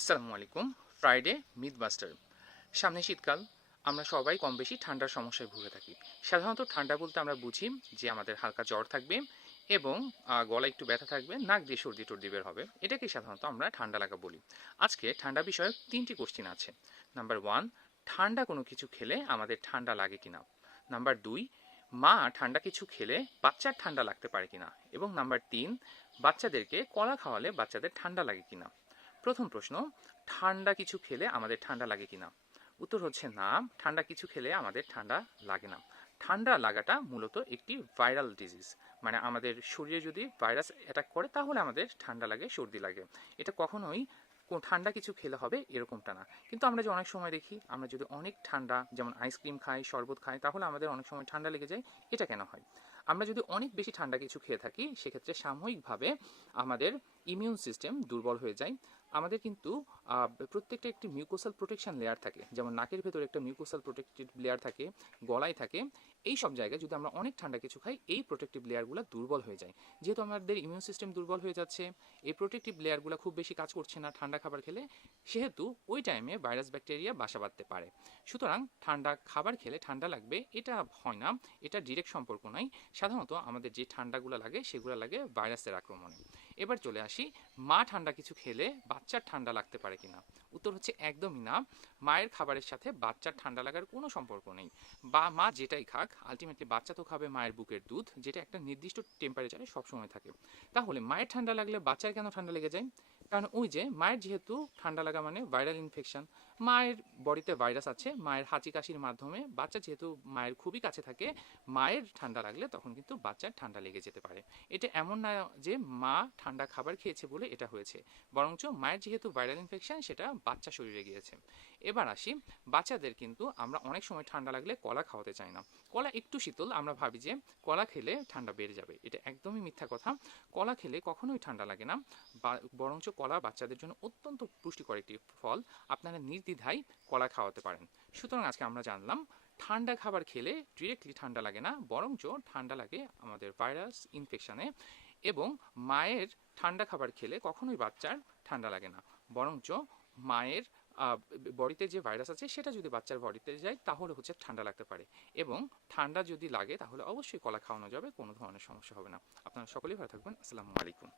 আসসালামু আলাইকুম। Friday mythbuster. সামনে শীতকাল। আমরা সবাই কম বেশি ঠান্ডার সমস্যায় ভুগে থাকি। সাধারণত ঠান্ডা বলতে আমরা বুঝি যে আমাদের হালকা জ্বর থাকবে এবং গলায় একটু ব্যথা থাকবে, নাক দিয়ে সর্দি টর্দি বের হবে। এটাকেই সাধারণত আমরা ঠান্ডা লাগা বলি। আজকে ঠান্ডা বিষয়ক 3টি কোশ্চেন আছে। নাম্বার 1, ঠান্ডা কোনো কিছু খেলে আমাদের ঠান্ডা লাগে কিনা। নাম্বার 2, মা ঠান্ডা কিছু খেলে বাচ্চার ঠান্ডা লাগতে পারে কিনা। এবং নাম্বার 3, বাচ্চাদেরকে কলা খাওয়ালে বাচ্চাদের ঠান্ডা লাগে কিনা। প্রথম প্রশ্ন, ঠান্ডা কিছু খেলে আমাদের ঠান্ডা লাগে কিনা। উত্তর হচ্ছে না, ঠান্ডা কিছু খেলে আমাদের ঠান্ডা লাগে না। ঠান্ডা লাগাটা মূলত একটি ভাইরাল ডিজিজ, মানে আমাদের শরীরে যদি ভাইরাস অ্যাটাক করে তাহলে আমাদের ঠান্ডা লাগে, সর্দি লাগে। এটা কখনোই ঠান্ডা কিছু খেলে হবে এরকমটা না। কিন্তু আমরা যে অনেক সময় দেখি, আমরা যদি অনেক ঠান্ডা যেমন আইসক্রিম খাই, শরবত খাই, তাহলে আমাদের অনেক সময় ঠান্ডা লেগে যায়। এটা কেন হয়? আমরা যদি অনেক বেশি ঠান্ডা কিছু খেয়ে থাকি, সেক্ষেত্রে সাময়িকভাবে আমাদের ইমিউন সিস্টেম দুর্বল হয়ে যায়। আমাদের কিন্তু প্রত্যেকটা একটি মিউকোসাল প্রোটেকশন লেয়ার থাকে, যেমন নাকের ভেতরে একটা মিউকোসাল প্রোটেক্টিভ লেয়ার থাকে, গলায় থাকে। এই সব জায়গায় যদি আমরা অনেক ঠান্ডা কিছু খাই, এই প্রোটেক্টিভ লেয়ারগুলো দুর্বল হয়ে যায়। যেহেতু আমাদের ইমিউন সিস্টেম দুর্বল হয়ে যাচ্ছে, এই প্রোটেক্টিভ লেয়ারগুলো খুব বেশি কাজ করছে না ঠান্ডা খাবার খেলে, সেহেতু ওই টাইমে ভাইরাস ব্যাকটেরিয়া বাসা বাঁধতে পারে। সুতরাং ঠান্ডা খাবার খেলে ঠান্ডা লাগবে এটা হয় না, এটা ডিরেক্ট সম্পর্ক নাই। সাধারণত আমাদের যে ঠান্ডাগুলো লাগে সেগুলো লাগে ভাইরাসের আক্রমণে। এবার চলে আসি, মা ঠান্ডা কিছু খেলে বাচ্চার ঠান্ডা লাগতে পারে কিনা। উত্তর হচ্ছে একদমই না। মায়ের খাবারের সাথে বাচ্চার ঠান্ডা লাগার কোনো সম্পর্ক নেই। বা মা যেটাই খাক, আলটিমেটলি বাচ্চা তো খাবে মায়ের বুকের দুধ, যেটা একটা নির্দিষ্ট টেম্পারেচারে সবসময় থাকে। তাহলে মায়ের ঠান্ডা লাগলে বাচ্চার কেন ঠান্ডা লেগে যায়? কারণ ওই যে মায়ের যেহেতু ঠান্ডা লাগা মানে ভাইরাল ইনফেকশন, মায়ের বডিতে ভাইরাস আছে, মায়ের হাঁচি কাশির মাধ্যমে বাচ্চা যেহেতু মায়ের খুবই কাছে থাকে, মায়ের ঠান্ডা লাগলে তখন কিন্তু বাচ্চার ঠান্ডা লেগে যেতে পারে। এটা এমন না যে মা ঠান্ডা খাবার খেয়েছে বলে এটা হয়েছে, বরঞ্চ মায়ের যেহেতু ভাইরাল ইনফেকশন সেটা বাচ্চা শরীরে গিয়েছে। এবার আসি, বাচ্চাদের কিন্তু আমরা অনেক সময় ঠান্ডা লাগলে কলা খাওয়াতে চাই না। কলা একটু শীতল, আমরা ভাবি যে কলা খেলে ঠান্ডা বেড়ে যাবে। এটা একদমই মিথ্যা কথা। কলা খেলে কখনোই ঠান্ডা লাগে না, বরঞ্চ কলা বাচ্চাদের জন্য অত্যন্ত পুষ্টিকর একটি ফল। আপনারা নির্দ্বিধায় কলা খাওয়াতে পারেন। সুতরাং আজকে আমরা জানলাম, ঠান্ডা খাবার খেলে ডিরেক্টলি ঠান্ডা লাগে না, বরঞ্চ ঠান্ডা লাগে আমাদের ভাইরাস ইনফেকশনে। এবং মায়ের ঠান্ডা খাবার খেলে কখনোই বাচ্চার ঠান্ডা লাগে না, বরঞ্চ মায়ের বডিতে যে ভাইরাস আছে সেটা যদি বাচ্চার বডিতে যায় তাহলে হচ্ছে ঠান্ডা লাগতে পারে। এবং ঠান্ডা যদি লাগে তাহলে অবশ্যই কলা খাওয়ানো যাবে, কোনো ধরনের সমস্যা হবে না। আপনারা সকলেই ভালো থাকবেন। আসসালামু আলাইকুম।